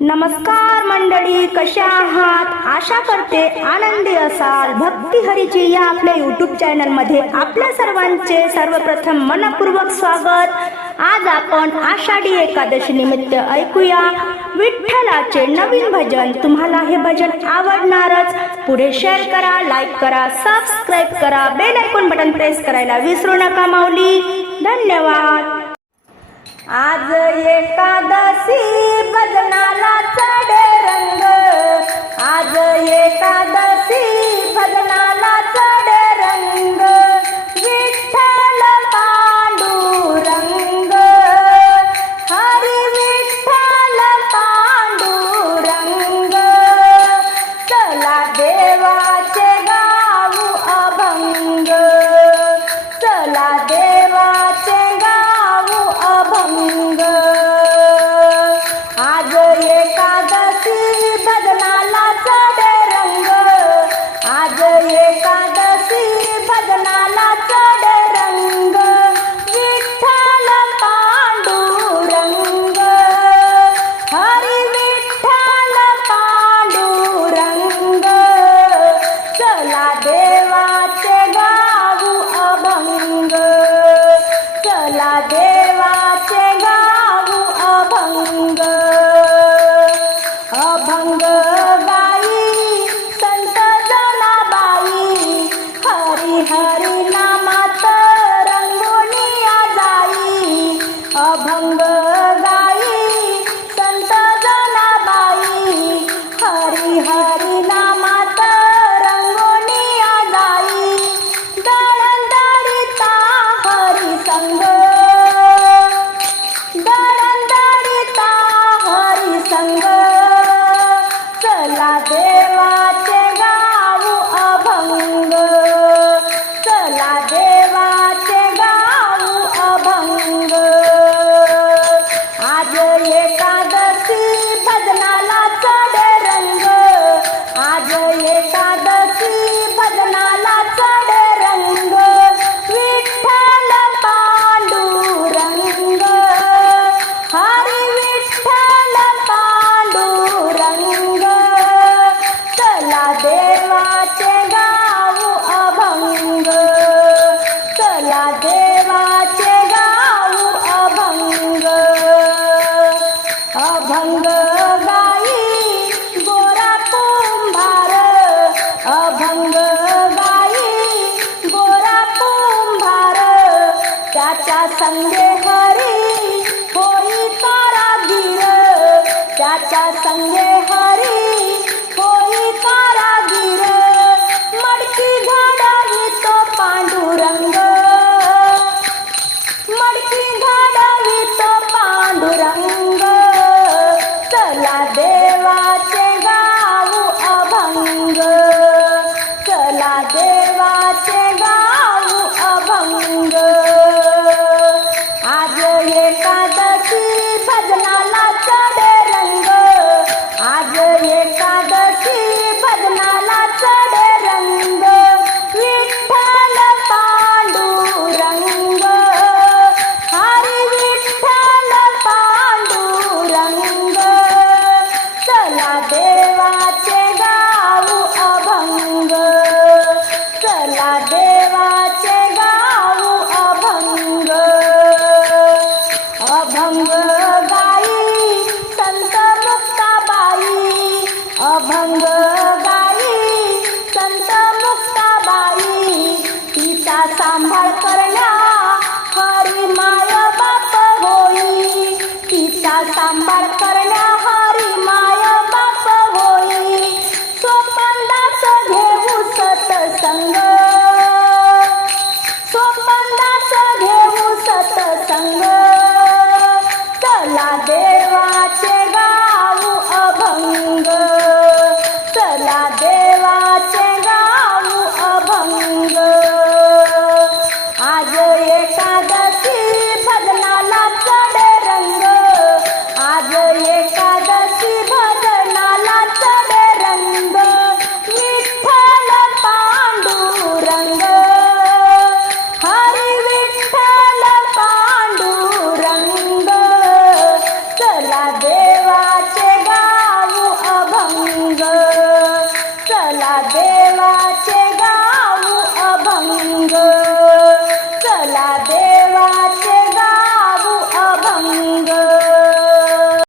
नमस्कार मंडळी, कशा आहात? आशा करते आनंदी असाल. भक्ती हरीची या आपल्या YouTube चॅनल मध्ये आपल्या सर्वांचे सर्वप्रथम मनपूर्वक स्वागत. आज आपण आषाढी एकादशी निमित्त ऐकूया विठ्ठलाचे नवीन भजन. तुम्हाला हे भजन आवडणारच. पुढे शेअर करा, लाईक करा, सबस्क्राईब करा, बेल आयकॉन बटन प्रेस करायला विसरू नका माऊली. धन्यवाद. आज एकादशी भजनाला चढे रंग, आज एकादशी भजनाला चढे रंग, विठ्ठल पांडुरंग, हरी विठ्ठल पांडुरंग, चला देवाचे गाऊ अभंग, चला देवाचे गाऊ अभंग. आज एकादशी भजनाला चढे रंग, आज एकादशी भजनाला चढे रंग, विठ्ठल पांडुरंग, हरी विठ्ठल पांडुरंग, चला देवाचे गाऊ अभंग, चला देवाचे गाऊ अभंग. अभंग गाई संत जनाबाई, हरी हरी नामात रंगोनिया जाई. अभंग गाई संत जनाबाई, हरी हरी नामात रंगोनिया जाई. दळदळीता हरी संग, दळदळीता हरी संग, चला देवाचे गाऊ अभंग, चला देवाचे गाऊ अभंग. आज एकादशी भजनाला चढे रंग, आज एकादशी भजनाला चढे रंग, विठ्ठल पांडुरंग, हरी विठ्ठल पांडुरंग, चला देवाचे गाऊ अभंग, चला देवाचे गाऊ अभंग. अभंग गाई गोरा कुंभार, अभंग गाई गोरा कुंभार, त्याच्या संगे हरी होई कारागीर, त्याच्या संगे हरी होई कारागीर, मडकी घडवी तो पांडुरंग, मडकी घडवी तो पांडुरंग, चला देवाचे गाऊ अभंग, चला देवाचे गाऊ अभंग. आज एकादशी भजनाला चढे रंग, राधे